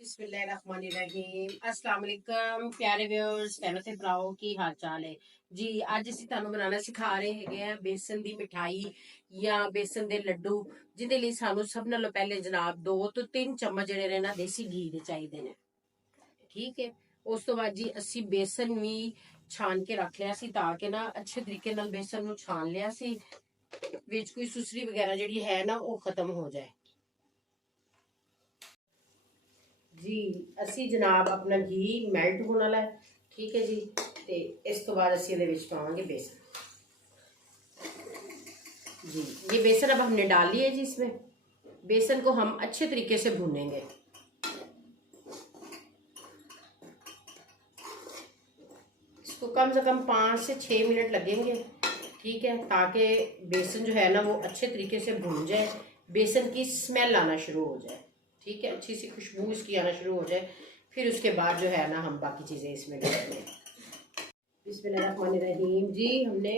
बिस्मिल्लाहिर्रहमानिर्रहीम अस्सलाम वालेकुम प्यारे व्यूअर्स कहने से भराओ की हाल चाल है जी। ਅੱਜ ਅਸੀਂ ਤੁਹਾਨੂੰ ਬਣਾਉਣਾ ਸਿਖਾ ਰਹੇ ਹੈਗੇ ਆ ਬੇਸਨ ਦੀ ਮਠਾਈ ਜਾਂ ਬੇਸਨ ਦੇ ਲੱਡੂ, ਜਿਹਦੇ ਲਈ ਸਾਨੂੰ ਸਭ ਨਾਲੋਂ ਪਹਿਲੇ ਜਨਾਬ 2 ਤੋਂ 3 ਚਮਚ ਜਿਹੜੇ ਨੇ ਨਾ ਦੇਸੀ ਘੀ ਦੇ ਚਾਹੀਦੇ ਨੇ। ਠੀਕ ਹੈ, ਉਸ ਤੋਂ ਬਾਅਦ ਜੀ ਅਸੀਂ ਬੇਸਨ ਵੀ ਛਾਣ ਕੇ ਰੱਖ ਲਿਆ ਸੀ ਤਾਂ ਕਿ ਨਾ ਅੱਛੇ ਤਰੀਕੇ ਨਾਲ ਬੇਸਨ ਨੂੰ ਛਾਣ ਲਿਆ ਸੀ, ਵਿੱਚ ਕੋਈ ਸੁਸਰੀ ਵਗੈਰਾ ਜਿਹੜੀ ਹੈ ਨਾ ਉਹ ਖਤਮ ਹੋ ਜਾਏ। जी असी जनाब अपना घी मैल्ट होने वाला है, ठीक है जी। तो इस तो बाद असी ये पावांगे बेसन। जी ये बेसन अब हमने डाल लिया जी। इसमें बेसन को हम अच्छे तरीके से भूनेंगे। इसको कम से कम 5 से 6 मिनट लगेंगे, ठीक है, ताकि बेसन जो है ना वो अच्छे तरीके से भून जाए, बेसन की स्मेल आना शुरू हो जाए, ठीक है, अच्छी सी खुशबू इसकी आना शुरू हो जाए। फिर उसके बाद जो है ना हम बाकी चीज़ें इसमें डालेंगे। बिस्मिल्लाहिर्रहमानिर्रहीम जी हमने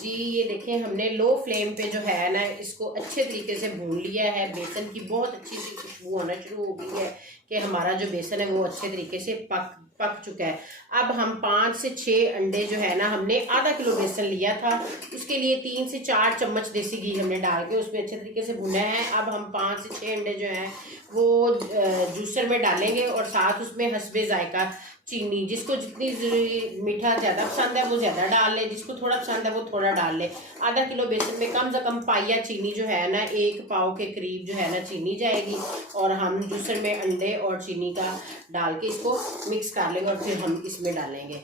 जी ये देखें हमने लो फ्लेम पे जो है ना इसको अच्छे तरीके से भून लिया है। बेसन की बहुत अच्छी सी खुशबू आना शुरू हो गई है कि हमारा जो बेसन है वो अच्छे तरीके से पक चुका है। अब हम 5 से 6 अंडे जो है ना, हमने आधा किलो बेसन लिया था, उसके लिए 3 से 4 चम्मच देसी घी हमने डाल के उसमें अच्छे तरीके से भुना है। अब हम 5 से 6 अंडे जो हैं वो जूसर में डालेंगे और साथ उसमें हस्बे जायका चीनी, जिसको जितनी मीठा ज़्यादा पसंद है वो ज़्यादा डाल ले, जिसको थोड़ा पसंद है वो थोड़ा डाल ले। आधा किलो बेसन में कम से कम पाइया चीनी जो है ना, 1 पाव के करीब जो है ना चीनी जाएगी। और हम जूसर में अंडे और चीनी का डाल के इसको मिक्स कर लेंगे और फिर हम इसमें डालेंगे।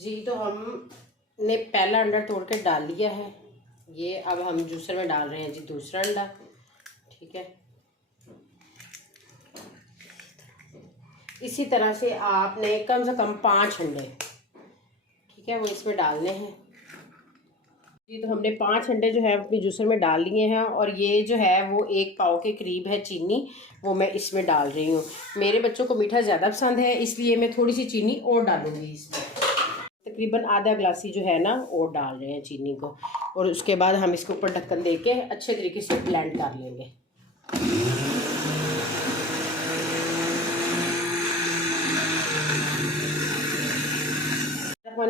जी तो हमने पहला अंडा तोड़ के डाल लिया है ये। अब हम जूसर में डाल रहे हैं जी दूसरा अंडा, ठीक है। इसी तरह से आपने कम से कम 5 अंडे, ठीक है, वो इसमें डालने हैं जी। तो हमने 5 अंडे जो है अपनी जूसर में डाल लिए हैं और ये जो है वो 1 पाव के करीब है चीनी, वो मैं इसमें डाल रही हूँ। मेरे बच्चों को मीठा ज़्यादा पसंद है, इसलिए मैं थोड़ी सी चीनी और डालूँगी इसमें। तकरीबन आधा गिलासी जो है ना और डाल रहे हैं चीनी को। और उसके बाद हम इसके ऊपर ढक्कन दे के अच्छे तरीके से ब्लेंड कर लेंगे।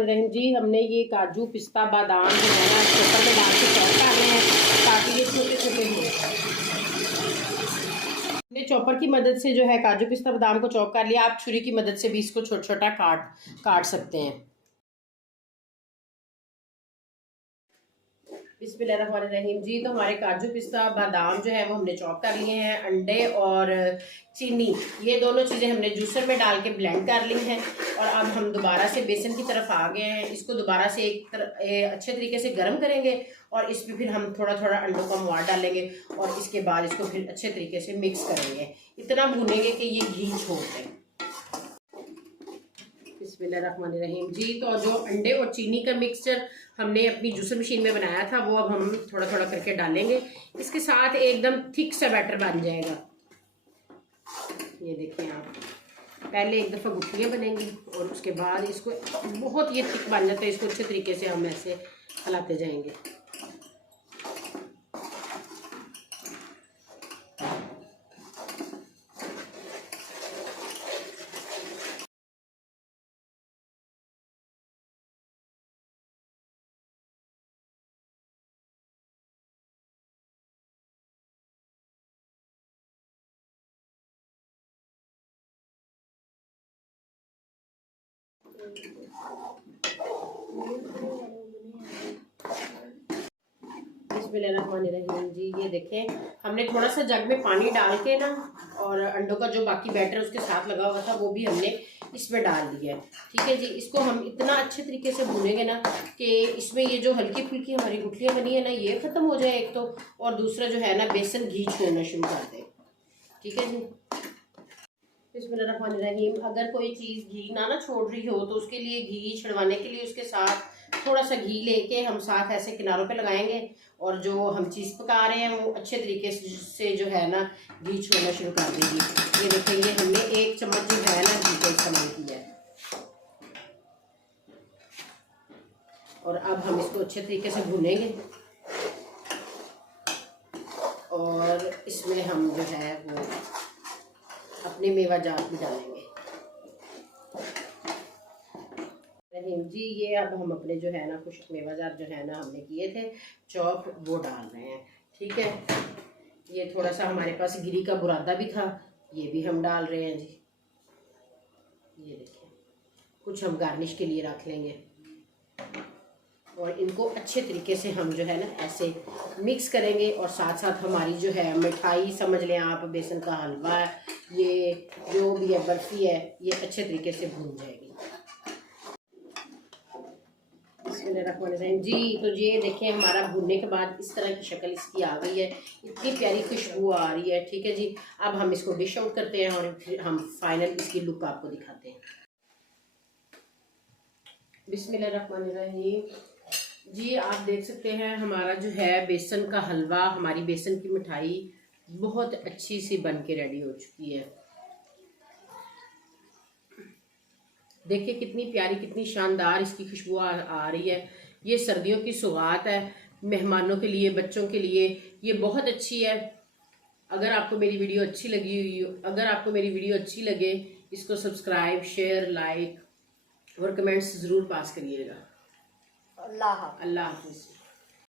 रहीम जी हमने ये काजू पिस्ता बादाम जो है ना चॉपर में डाल के चॉप कर रहे हैं ताकि ये छोटे छोटे हो। हमने चॉपर की मदद से जो है काजू पिस्ता बादाम को चॉप कर लिया। आप छुरी की मदद से भी इसको छोटा छोटा काट सकते हैं। बिस्मिल्लाहिर्रहमानिर्रहीम जी तो हमारे काजू पिस्ता बादाम जो है वो हमने चॉप कर लिए हैं। अंडे और चीनी ये दोनों चीज़ें हमने जूसर में डाल के ब्लेंड कर ली हैं। और अब हम दोबारा से बेसन की तरफ आ गए हैं। इसको दोबारा से अच्छे तरीके से गर्म करेंगे और इस पर फिर हम थोड़ा थोड़ा अंडों का मवाद डालेंगे और इसके बाद इसको फिर अच्छे तरीके से मिक्स करेंगे। इतना भूनेंगे कि ये घी छोड़ दें। बिस्मिल्लाहिर्रहमानिर्रहीम जी तो जो अंडे और चीनी का मिक्सचर हमने अपनी जूसर मशीन में बनाया था वो अब हम थोड़ा थोड़ा करके डालेंगे। इसके साथ एकदम थिक सा बैटर बन जाएगा। ये देखें आप, पहले एक दफ़ा गुठलियाँ बनेंगी और उसके बाद इसको बहुत ये थिक बन जाता है। इसको अच्छे तरीके से हम ऐसे हिलाते जाएंगे। बिस्मिल्लाहिर्रहमानिर्रहीम जी ये देखें हमने थोड़ा सा जग में पानी डाल के ना और अंडों का जो बाकी बैटर उसके साथ लगा हुआ था वो भी हमने इसमें डाल दिया है, ठीक है जी। इसको हम इतना अच्छे तरीके से भूनेंगे ना कि इसमें ये जो हल्की फुल्की हमारी गुठलियाँ बनी है ना ये ख़त्म हो जाए एक तो, और दूसरा जो है ना बेसन घी छोड़ना शुरू कर दे, ठीक है जी। बिस्मिल्लाहिर्रहमानिर्रहीम अगर कोई चीज़ घी ना छोड़ रही हो तो उसके लिए घी छिड़वाने के लिए उसके साथ थोड़ा सा घी लेके हम साथ ऐसे किनारों पे लगाएंगे और जो हम चीज़ पका रहे हैं वो अच्छे तरीके से जो है ना घी छोड़ना शुरू कर देगी। ये देखिए हमने 1 चम्मच जो है ना घी का इस्तेमाल किया है। और अब हम इसको अच्छे तरीके से भुनेंगे और इसमें हम जो है वो अपने मेवा जात भी डालेंगे। रहीम जी, ये अब हम अपने जो है ना खुश्क मेवा जात जो है ना हमने किए थे चॉप, वो डाल रहे हैं। ठीक है, ये थोड़ा सा हमारे पास गिरी का बुरादा भी था, ये भी हम डाल रहे हैं जी। ये देखिए, कुछ हम गार्निश के लिए रख लेंगे और इनको अच्छे तरीके से हम जो है ना ऐसे मिक्स करेंगे। और साथ साथ हमारी जो है मिठाई समझ लें आप, बेसन का हलवा, ये जो भी है बर्फ़ी है, ये अच्छे तरीके से भून जाएगी। जी, तो ये देखें हमारा भूनने के बाद इस तरह की शक्ल इसकी आ गई है, इतनी प्यारी खुशबू आ रही है। ठीक है जी, अब हम इसको डिश आउट करते हैं और फिर हम फाइनल इसकी लुक आपको दिखाते हैं। बिस्मिल्लाहिर्रहमानिर्रहीम। जी, आप देख सकते हैं हमारा जो है बेसन का हलवा, हमारी बेसन की मिठाई बहुत अच्छी सी बन के रेडी हो चुकी है। देखिए कितनी प्यारी, कितनी शानदार इसकी खुशबू आ रही है। ये सर्दियों की सौगात है मेहमानों के लिए, बच्चों के लिए, ये बहुत अच्छी है। अगर आपको मेरी वीडियो अच्छी लगी हुई, अगर आपको मेरी वीडियो अच्छी लगे, इसको सब्सक्राइब, शेयर, लाइक और कमेंट्स ज़रूर पास करिएगा। अल्लाह हाफिज़।